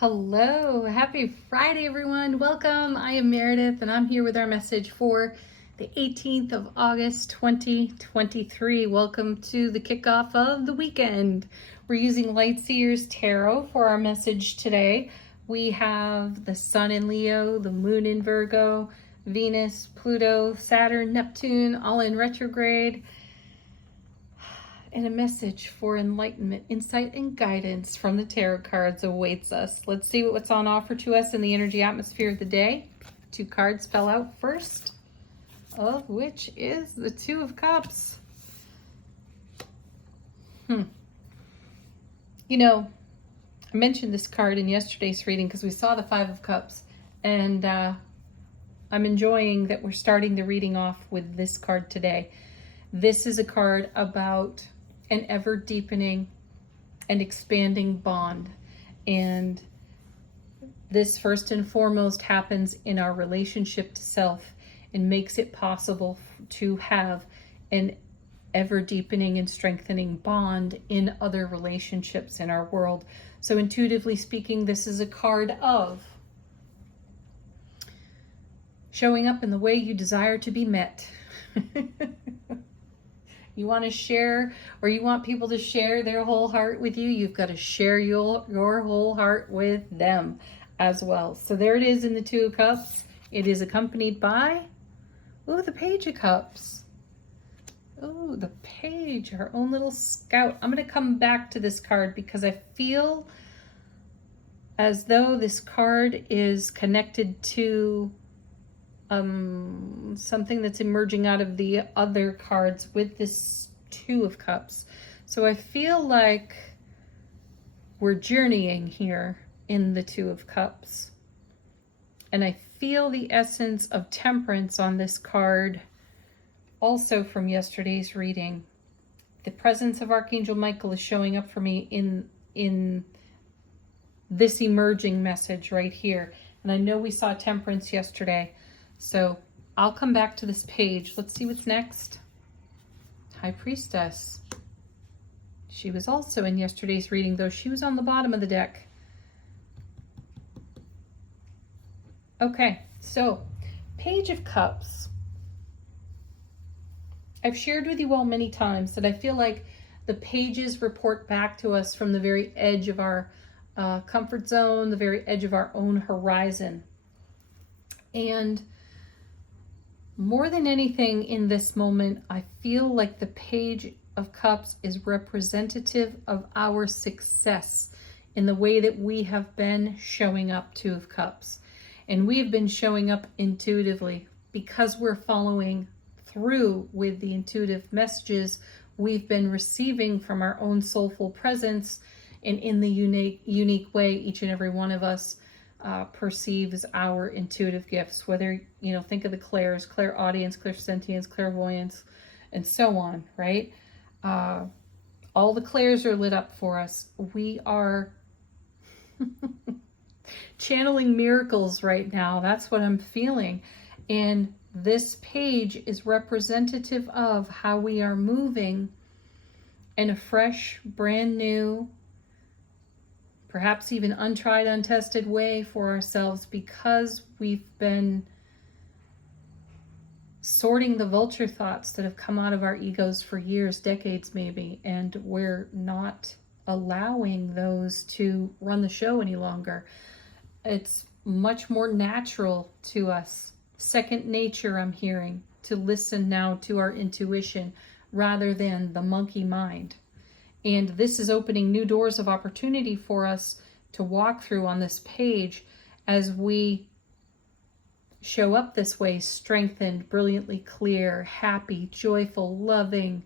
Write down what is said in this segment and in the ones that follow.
Hello, happy Friday, everyone. Welcome. I am Meredith, and I'm here with our message for the 18th of August, 2023. Welcome to the kickoff of the weekend. We're using Lightseers Tarot for our message today. We have the Sun in Leo, the Moon in Virgo, Venus, Pluto, Saturn, Neptune, all in retrograde. And a message for enlightenment, insight, and guidance from the tarot cards awaits us. Let's see what's on offer to us in the energy atmosphere of the day. 2 cards fell out first, of which is the 2 of Cups. You know, I mentioned this card in yesterday's reading because we saw the 5 of Cups, and I'm enjoying that we're starting the reading off with this card today. This is a card about an ever deepening and expanding bond. And this first and foremost happens in our relationship to self and makes it possible to have an ever deepening and strengthening bond in other relationships in our world. So intuitively speaking, this is a card of showing up in the way you desire to be met. You want to share, or you want people to share their whole heart with you, you've got to share your whole heart with them as well. So there it is in the 2 of Cups. It is accompanied by, the Page of Cups. Oh, the Page, our own little scout. I'm going to come back to this card because I feel as though this card is connected to something that's emerging out of the other cards with this 2 of Cups. So I feel like we're journeying here in the 2 of Cups. And I feel the essence of temperance on this card also from yesterday's reading. The presence of Archangel Michael is showing up for me in this emerging message right here. And I know we saw temperance yesterday. So I'll come back to this page. Let's see what's next. High Priestess. She was also in yesterday's reading, though she was on the bottom of the deck. Okay, so Page of Cups. I've shared with you all many times that I feel like the pages report back to us from the very edge of our comfort zone, the very edge of our own horizon. And more than anything in this moment, I feel like the Page of Cups is representative of our success in the way that we have been showing up 2 of Cups. And we have been showing up intuitively because we're following through with the intuitive messages we've been receiving from our own soulful presence, and in the unique way each and every one of us perceives our intuitive gifts, whether, think of the clairs, clairaudience, clairsentience, clairvoyance, and so on, right? All the clairs are lit up for us. We are channeling miracles right now. That's what I'm feeling. And this page is representative of how we are moving in a fresh, brand new, perhaps even untried, untested way for ourselves, because we've been sorting the vulture thoughts that have come out of our egos for years, decades maybe, and we're not allowing those to run the show any longer. It's much more natural to us, second nature, I'm hearing, to listen now to our intuition rather than the monkey mind. And this is opening new doors of opportunity for us to walk through on this page as we show up this way, strengthened, brilliantly clear, happy, joyful, loving,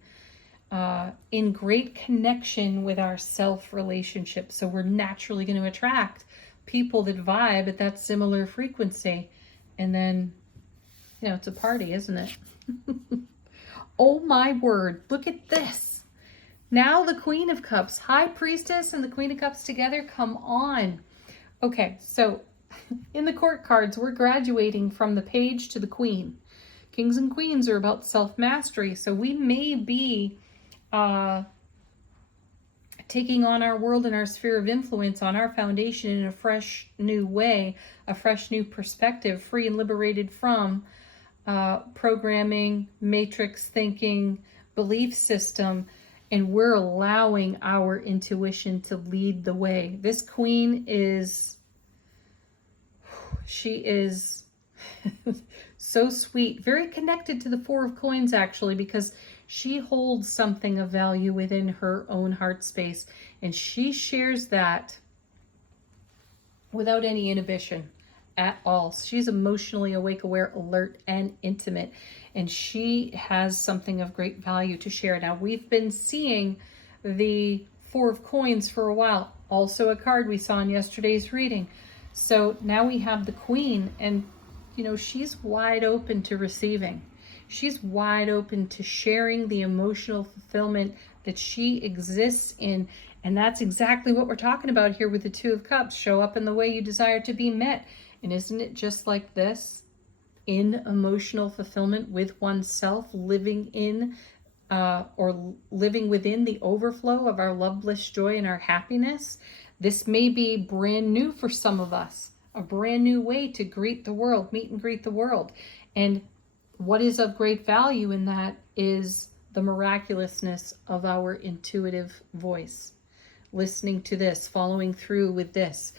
in great connection with our self relationship. So we're naturally going to attract people that vibe at that similar frequency. And then, it's a party, isn't it? Oh my word, look at this. Now the Queen of Cups, High Priestess and the Queen of Cups together, come on. Okay, so in the court cards, we're graduating from the Page to the Queen. Kings and Queens are about self-mastery, so we may be taking on our world and our sphere of influence on our foundation in a fresh new way, a fresh new perspective, free and liberated from programming, matrix thinking, belief system, and we're allowing our intuition to lead the way. This queen is, she is so sweet, very connected to the Four of Coins actually, because she holds something of value within her own heart space, and she shares that without any inhibition at all. She's emotionally awake, aware, alert, and intimate, and she has something of great value to share. Now, we've been seeing the Four of Coins for a while, also a card we saw in yesterday's reading. So now we have the Queen, and she's wide open to receiving. She's wide open to sharing the emotional fulfillment that she exists in. And that's exactly what we're talking about here with the Two of Cups. Show up in the way you desire to be met. And isn't it just like this? In emotional fulfillment with oneself, living in or living within the overflow of our love, bliss, joy, and our happiness. This may be brand new for some of us. A brand new way to greet the world, meet and greet the world. And what is of great value in that is the miraculousness of our intuitive voice. Listening to this, following through with this,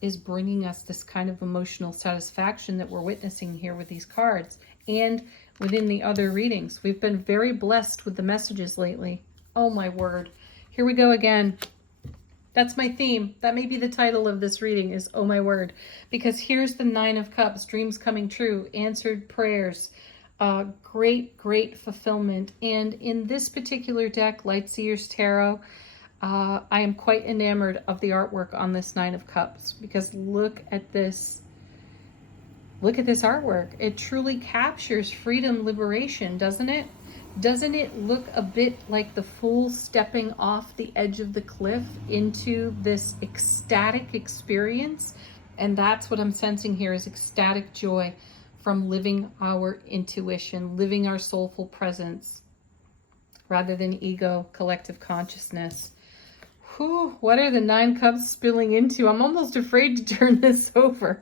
is bringing us this kind of emotional satisfaction that we're witnessing here with these cards. And within the other readings, we've been very blessed with the messages lately. Oh my word. Here we go again. That's my theme. That may be the title of this reading, is Oh My Word. Because here's the Nine of Cups, dreams coming true, answered prayers, great, great fulfillment. And in this particular deck, Lightseer's Tarot, I am quite enamored of the artwork on this Nine of Cups. Because look at this. Look at this artwork. It truly captures freedom, liberation, doesn't it? Doesn't it look a bit like the fool stepping off the edge of the cliff into this ecstatic experience? And that's what I'm sensing here, is ecstatic joy from living our intuition, living our soulful presence, rather than ego, collective consciousness. Whew, what are the Nine Cups spilling into? I'm almost afraid to turn this over.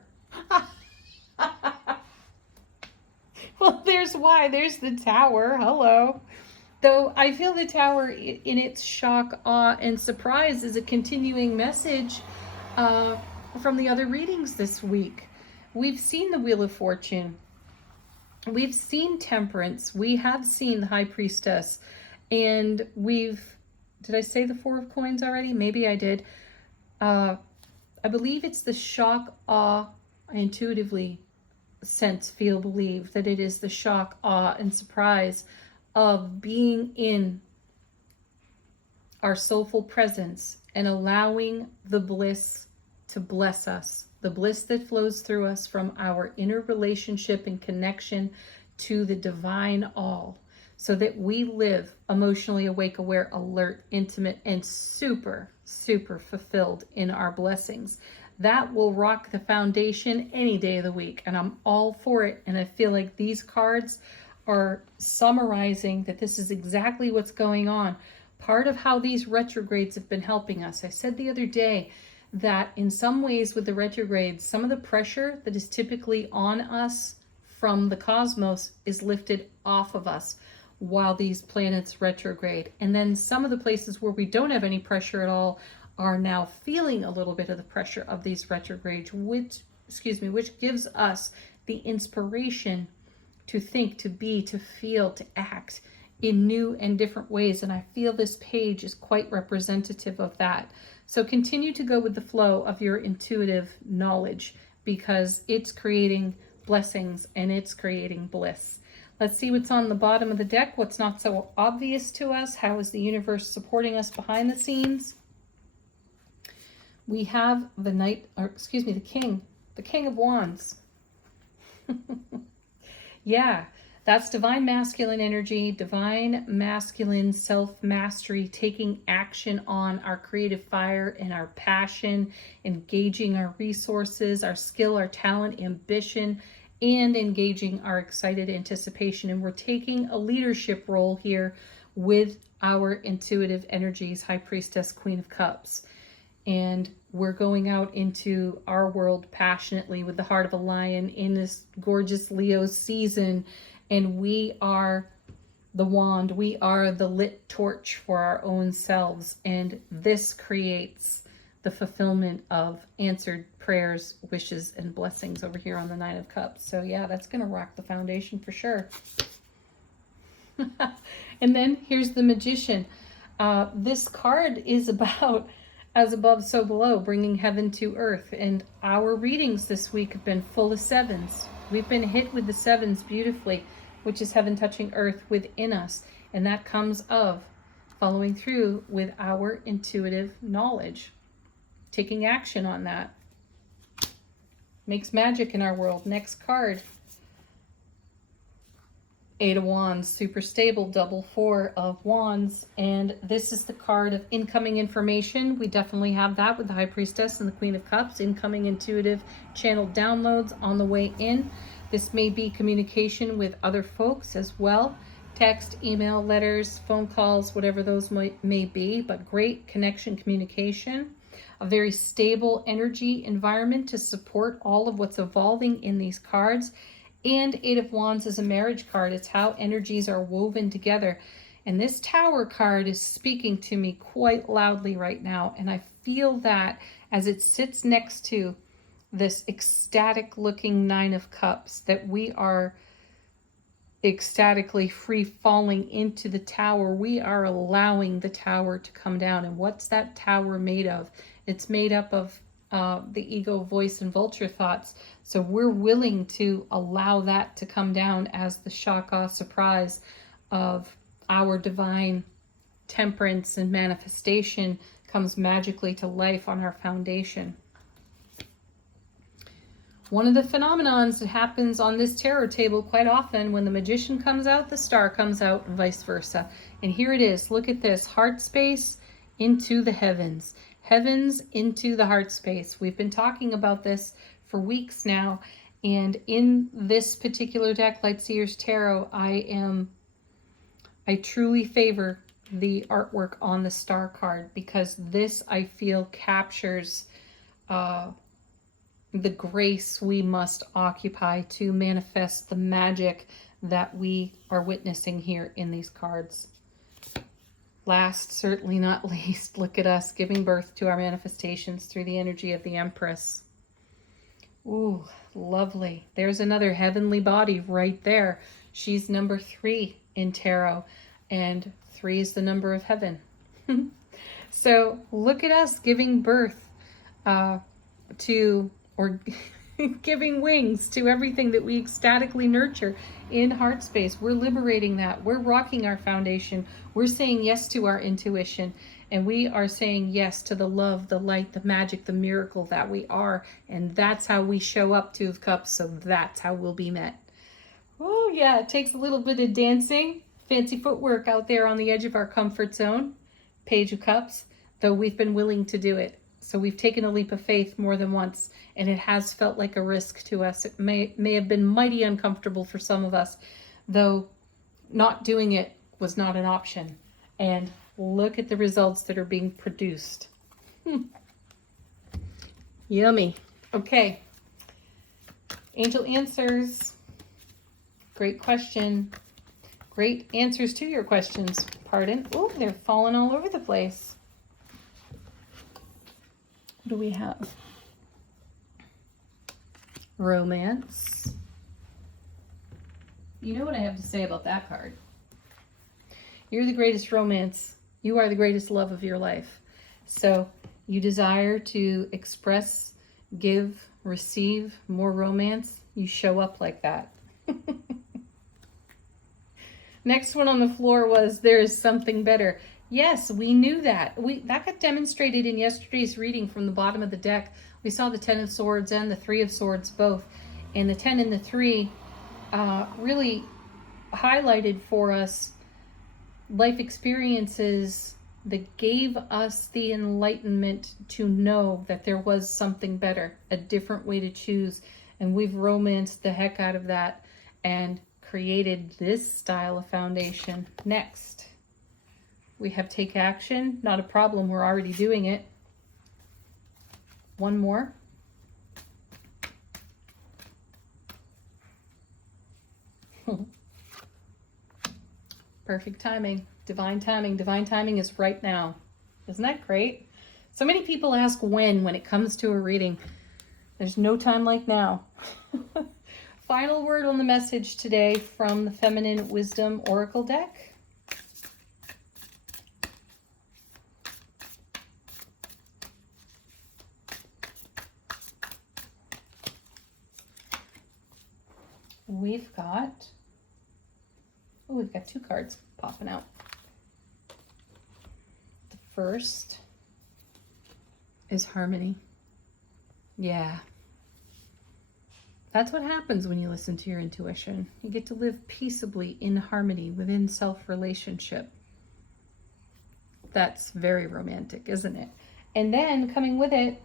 Well, there's why. There's the Tower. Hello. Though I feel the Tower in its shock, awe, and surprise is a continuing message from the other readings this week. We've seen the Wheel of Fortune. We've seen Temperance. We have seen the High Priestess. And did I say the Four of Coins already? Maybe I did. I believe it's the shock, awe, intuitively sense, feel, believe that it is the shock, awe, and surprise of being in our soulful presence and allowing the bliss to bless us, the bliss that flows through us from our inner relationship and connection to the divine all, so that we live emotionally awake, aware, alert, intimate, and super, super fulfilled in our blessings. That will rock the foundation any day of the week, and I'm all for it. And I feel like these cards are summarizing that this is exactly what's going on. Part of how these retrogrades have been helping us. I said the other day that in some ways with the retrogrades, some of the pressure that is typically on us from the cosmos is lifted off of us while these planets retrograde. And then some of the places where we don't have any pressure at all are now feeling a little bit of the pressure of these retrogrades, which gives us the inspiration to think, to be, to feel, to act in new and different ways. And I feel this page is quite representative of that. So continue to go with the flow of your intuitive knowledge, because it's creating blessings and it's creating bliss. Let's see what's on the bottom of the deck, what's not so obvious to us. How is the universe supporting us behind the scenes? We have the King of Wands. Yeah, that's divine masculine energy, divine masculine self-mastery, taking action on our creative fire and our passion, engaging our resources, our skill, our talent, ambition, and engaging our excited anticipation. And we're taking a leadership role here with our intuitive energies, High Priestess, Queen of Cups. And we're going out into our world passionately with the heart of a lion in this gorgeous Leo season. And we are the wand. We are the lit torch for our own selves. And this creates the fulfillment of answered prayers, wishes, and blessings over here on the Nine of Cups. So yeah, that's going to rock the foundation for sure. And then here's the Magician. This card is about as above, so below, bringing heaven to earth. And our readings this week have been full of sevens. We've been hit with the sevens beautifully, which is heaven touching earth within us. And that comes of following through with our intuitive knowledge, taking action on that. Makes magic in our world. Next card. Eight of Wands, super stable, double four of Wands. And this is the card of incoming information. We definitely have that with the High Priestess and the Queen of Cups. Incoming intuitive channeled downloads on the way in. This may be communication with other folks as well. Text, email, letters, phone calls, whatever those may be. But great connection, communication. A very stable energy environment to support all of what's evolving in these cards. And Eight of Wands is a marriage card. It's how energies are woven together. And this Tower card is speaking to me quite loudly right now. And I feel that as it sits next to this ecstatic looking Nine of Cups, that we are ecstatically free falling into the Tower. We are allowing the Tower to come down. And what's that Tower made of? It's made up of the ego, voice, and vulture thoughts. So we're willing to allow that to come down as the shock, awe, surprise of our divine temperance and manifestation comes magically to life on our foundation. One of the phenomenons that happens on this tarot table quite often, when the Magician comes out, the Star comes out, and vice versa. And here it is. Look at this. Heart space into the heavens. Heavens into the heart space. We've been talking about this for weeks now. And in this particular deck, Lightseer's Tarot, I truly favor the artwork on the Star card, because this, I feel, captures the grace we must occupy to manifest the magic that we are witnessing here in these cards. Last, certainly not least, look at us giving birth to our manifestations through the energy of the Empress. Ooh, lovely. There's another heavenly body right there. She's number 3 in tarot, and 3 is the number of heaven. So look at us giving birth to, or giving wings to everything that we ecstatically nurture in heart space. We're liberating that. We're rocking our foundation. We're saying yes to our intuition. And we are saying yes to the love, the light, the magic, the miracle that we are. And that's how we show up, Two of Cups. So that's how we'll be met. Oh yeah, it takes a little bit of dancing, fancy footwork out there on the edge of our comfort zone. Page of Cups, though we've been willing to do it. So we've taken a leap of faith more than once, and it has felt like a risk to us. It may have been mighty uncomfortable for some of us, though not doing it was not an option. And look at the results that are being produced. Yummy. Okay. Angel answers. Great question. Great answers to your questions. Pardon. Oh, they're falling all over the place. What do we have? Romance. You know what I have to say about that card. You're the greatest romance. You are the greatest love of your life. So you desire to express, give, receive more romance. You show up like that. Next one on the floor was, there is something better. Yes, we knew that. That got demonstrated in yesterday's reading from the bottom of the deck. We saw the 10 of Swords and the 3 of Swords both. And the 10 and the 3 really highlighted for us life experiences that gave us the enlightenment to know that there was something better, a different way to choose. And we've romanced the heck out of that and created this style of foundation. Next. We have take action. Not a problem. We're already doing it. One more. Perfect timing. Divine timing. Divine timing is right now. Isn't that great? So many people ask when it comes to a reading. There's no time like now. Final word on the message today from the Feminine Wisdom Oracle deck. We've got two cards popping out. The first is harmony. Yeah. That's what happens when you listen to your intuition. You get to live peaceably in harmony within self-relationship. That's very romantic, isn't it? And then coming with it,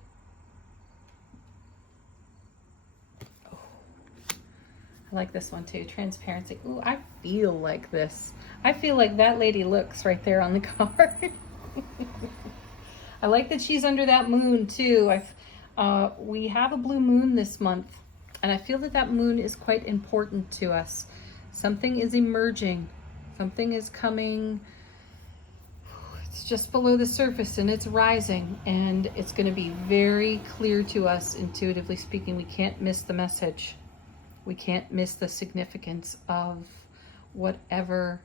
I like this one too, transparency. Ooh, I feel like this. I feel like that lady looks right there on the card. I like that she's under that moon too. We have a blue moon this month, and I feel that that moon is quite important to us. Something is emerging. Something is coming. It's just below the surface and it's rising, and it's going to be very clear to us, intuitively speaking. We can't miss the message. We can't miss the significance of whatever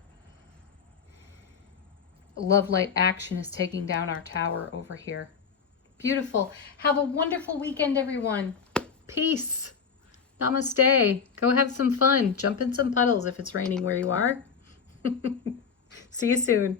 love light action is taking down our tower over here. Beautiful. Have a wonderful weekend, everyone. Peace. Namaste. Go have some fun. Jump in some puddles if it's raining where you are. See you soon.